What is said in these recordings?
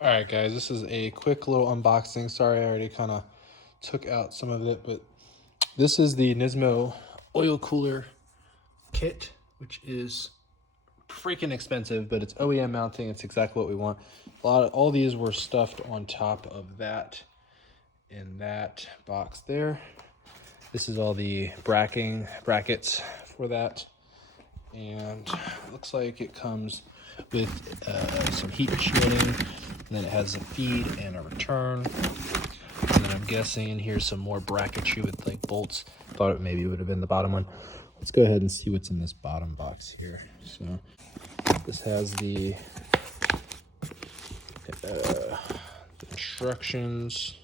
All right, guys, this is a quick little unboxing. Sorry, I already kind of took out some of it, but this is the Nismo oil cooler kit, which is freaking expensive, but it's OEM mounting. It's exactly what we want. All these were stuffed on top of that in that box there. This is all the brackets for that, and it looks like it comes with some heat shielding. And then it has a feed and a return. And then I'm guessing here's some more bracketry with like bolts. Thought it maybe would have been the bottom one. Let's go ahead and see what's in this bottom box here. So this has the instructions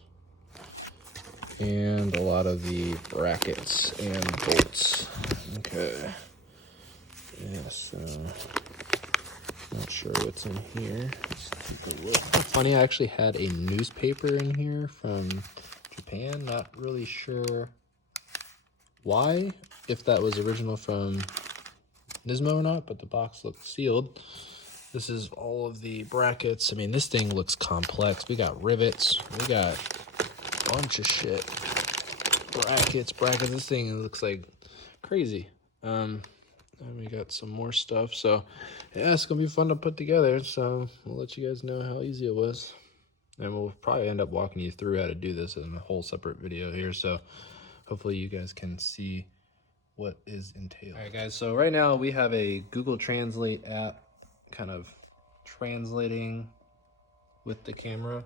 and a lot of the brackets and bolts. Okay. Yeah, so not sure what's in here. Let's take a look. Funny, I actually had a newspaper in here from Japan. Not really sure why, if that was original from Nismo or not, but the box looked sealed. This is all of the brackets. I mean, this thing looks complex. We got rivets. We got a bunch of shit. Brackets. This thing looks like crazy. And we got some more stuff, so yeah, it's gonna be fun to put together. So we'll let you guys know how easy it was, and we'll probably end up walking you through how to do this in a whole separate video here, so hopefully you guys can see what is entailed. All right, guys, so right now we have a Google Translate app kind of translating with the camera,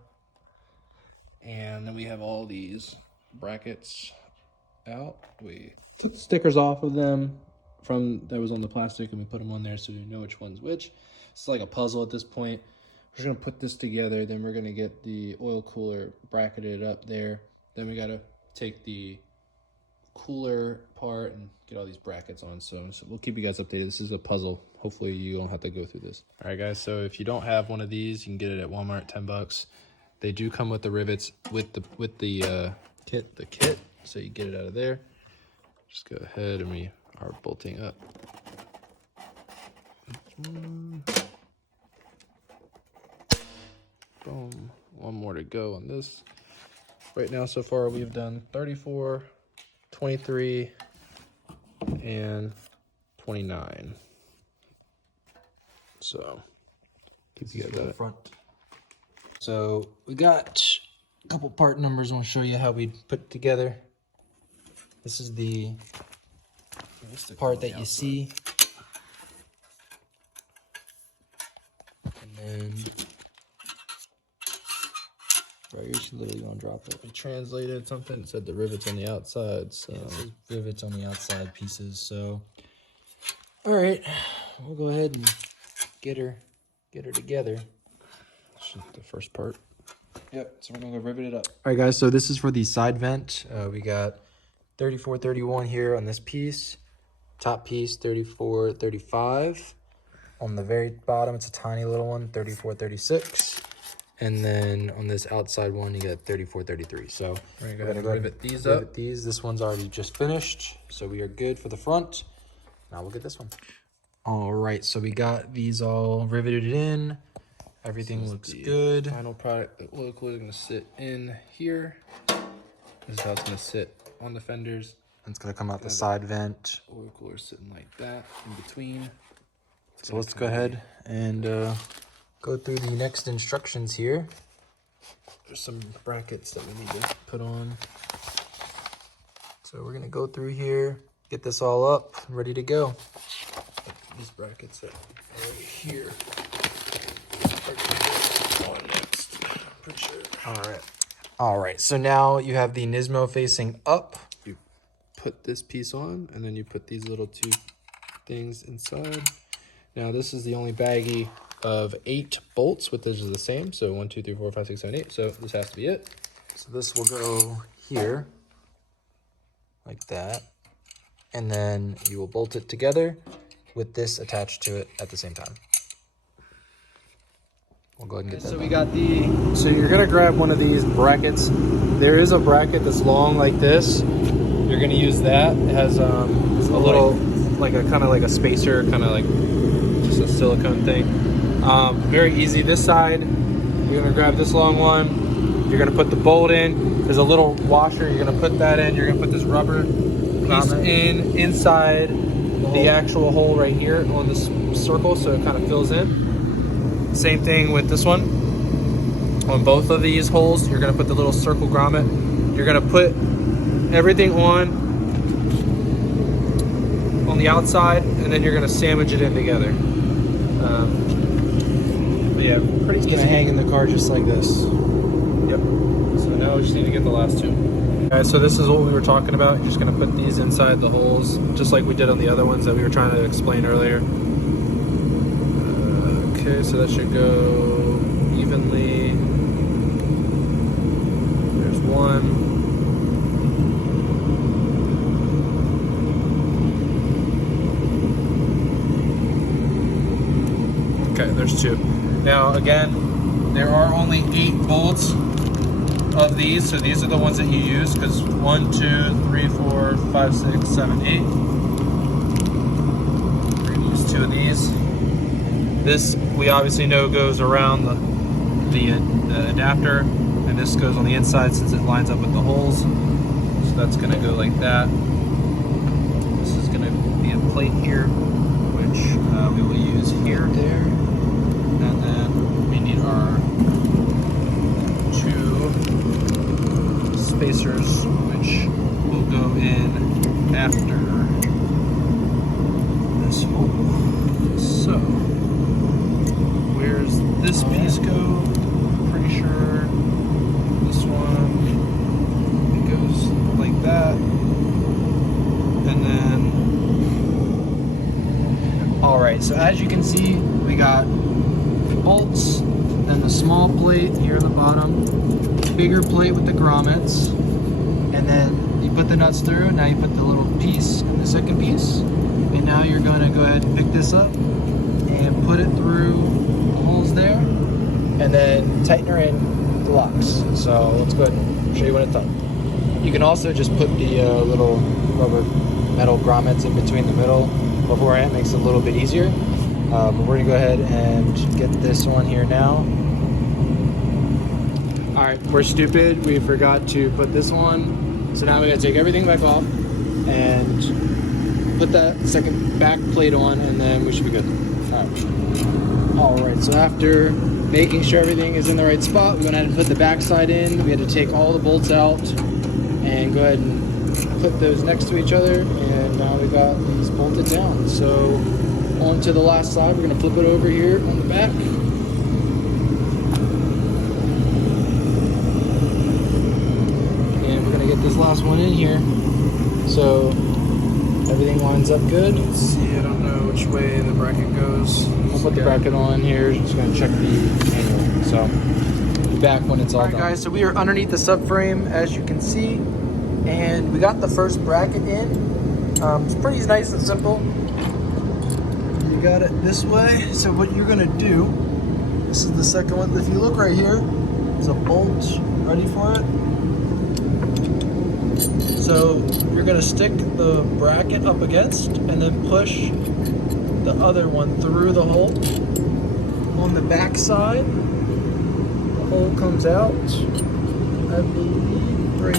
and then we have all these brackets out. We took the stickers off of them from that was on the plastic, and we put them on there so we know which one's which. It's like a puzzle at this point. We're just gonna put this together, then we're gonna get the oil cooler bracketed up there. Then we gotta take the cooler part and get all these brackets on. So we'll keep you guys updated. This is a puzzle. Hopefully you don't have to go through this. All right, guys, so if you don't have one of these, you can get it at Walmart, 10 bucks. They do come with the rivets with the kit, so you get it out of there. Just go ahead and we are bolting up. Boom. One more to go on this. Right now, so far, we've done 34, 23, and 29. So, keep you guys at it. Front. So, we got a couple part numbers. I want to show you how we put it together. This is the part that you see, and then right here, she's literally gonna drop it. We translated something, it said the rivets on the outside, so yeah, it says rivets on the outside pieces. So all right, we'll go ahead and get her together. That's just the first part. Yep, so we're gonna go rivet it up. All right, guys, so this is for the side vent. We got 3431 here on this piece. Top piece, 3435. On the very bottom, it's a tiny little one, 3436. And then on this outside one, you got 3433. So we're gonna go rivet these up. This one's already just finished, so we are good for the front. Now we'll get this one. All right, so we got these all riveted in. Everything looks good. Final product, the oil cooler is gonna sit in here. This is how it's gonna sit on the fenders. It's gonna come out the side vent. Oil cooler sitting like that in between. So let's go ahead and go through the next instructions here. There's some brackets that we need to put on. So we're gonna go through here, get this all up, ready to go. These brackets are right here. Next, pretty sure. All right. So now you have the Nismo facing up. Put this piece on, and then you put these little two things inside. Now this is the only baggie of 8 bolts, which is the same. So 1, 2, 3, 4, 5, 6, 7, 8. So this has to be it. So this will go here, like that, and then you will bolt it together with this attached to it at the same time. We'll go ahead and get that. So we got so you're gonna grab one of these brackets. There is a bracket that's long like this. You're gonna use that. It has a little, like a kind of like a spacer, kind of like just a silicone thing. Very easy. This side you're gonna grab this long one. You're gonna put the bolt in. There's a little washer. You're gonna put that in. You're gonna put this rubber piece inside the actual hole right here on this circle, so it kind of fills in. Same thing with this one. On both of these holes, you're gonna put the little circle grommet. You're gonna put everything on the outside, and then you're gonna sandwich it in together. But yeah, pretty easy. It's gonna hang in the car just like this. Yep. So now we just need to get the last two. Guys, so this is what we were talking about. You're just gonna put these inside the holes, just like we did on the other ones that we were trying to explain earlier. Okay, so that should go evenly. There's one. Okay, there's two. Now again, there are only 8 bolts of these, so these are the ones that you use, because 1, 2, 3, 4, 5, 6, 7, 8. We're gonna use 2 of these. This we obviously know goes around the adapter, and this goes on the inside since it lines up with the holes. So that's gonna go like that. This is gonna be a plate here, which we will use here, there, and then we need our 2 spacers, which will go in after this hole. So, where's this piece go? Pretty sure this one, it goes like that. And then, all right, so as you can see, we got bolts, then the small plate here on the bottom, bigger plate with the grommets, and then you put the nuts through. Now you put the little piece in the second piece, and now you're going to go ahead and pick this up and put it through the holes there, and then tighten her in the locks. So let's go ahead and show you when it's done. You can also just put the little rubber metal grommets in between the middle beforehand. It makes it a little bit easier. But we're gonna go ahead and get this one here now. All right, we're stupid. We forgot to put this one. So now we gotta take everything back off and put that second back plate on, and then we should be good. All right, so after making sure everything is in the right spot, we went ahead and put the back side in. We had to take all the bolts out and go ahead and put those next to each other, and now we got these bolted down. So on to the last side, we're gonna flip it over here on the back. And we're gonna get this last one in here. So everything lines up good. Let's see, I don't know which way the bracket goes. We'll put the bracket on here. Just gonna check the manual. So be back when it's all done. All right, guys, so we are underneath the subframe, as you can see. And we got the first bracket in. It's pretty nice and simple. You got it this way. So what you're gonna do, this is the second one. If you look right here, there's a bolt ready for it. So you're gonna stick the bracket up against and then push the other one through the hole. On the back side, the hole comes out, I believe, right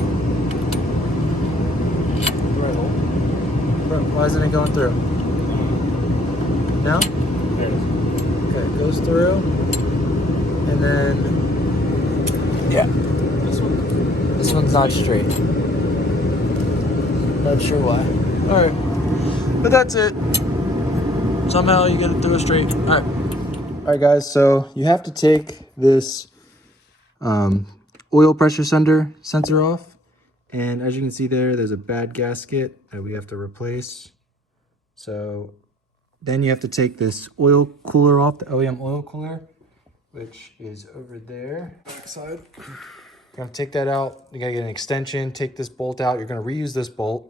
hole. Why isn't it going through? No? There it is. Okay, it goes through, and then, yeah. This one's not straight. Not sure why. Alright, but that's it. Somehow you get it through straight. Alright. Alright guys, so you have to take this oil pressure sensor off. And as you can see there's a bad gasket that we have to replace. So then you have to take this oil cooler off, the OEM oil cooler, which is over there. Backside. You're gonna take that out. You gotta get an extension, take this bolt out. You're gonna reuse this bolt.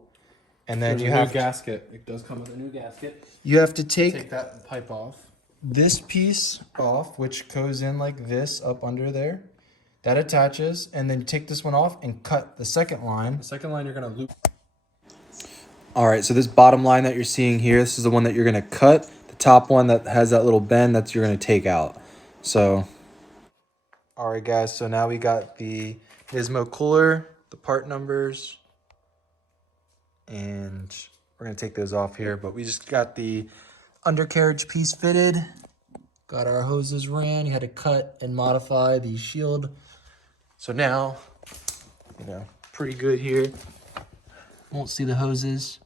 And then you have a new gasket. It does come with a new gasket. You have to take that pipe off. This piece off, which goes in like this up under there. That attaches, and then you take this one off and cut the second line. The second line you're gonna loop. All right, so this bottom line that you're seeing here, this is the one that you're gonna cut. The top one that has that little bend, that's you're gonna take out. So, All right, guys, so now we got the Nismo cooler, the part numbers, and we're gonna take those off here, but we just got the undercarriage piece fitted, got our hoses ran, you had to cut and modify the shield. So now, pretty good here. Won't see the hoses.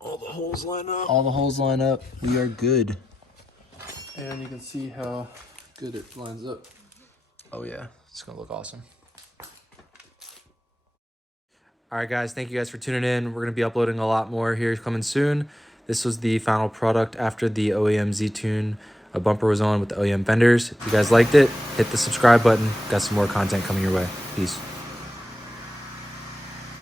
All the holes line up. All the holes line up, we are good. And you can see how good it lines up. Oh yeah, it's gonna look awesome. All right, guys, thank you guys for tuning in. We're gonna be uploading a lot more here coming soon. This was the final product after the OEM Z-Tune. A bumper was on with the OEM vendors. If you guys liked it, hit the subscribe button. Got some more content coming your way. Peace.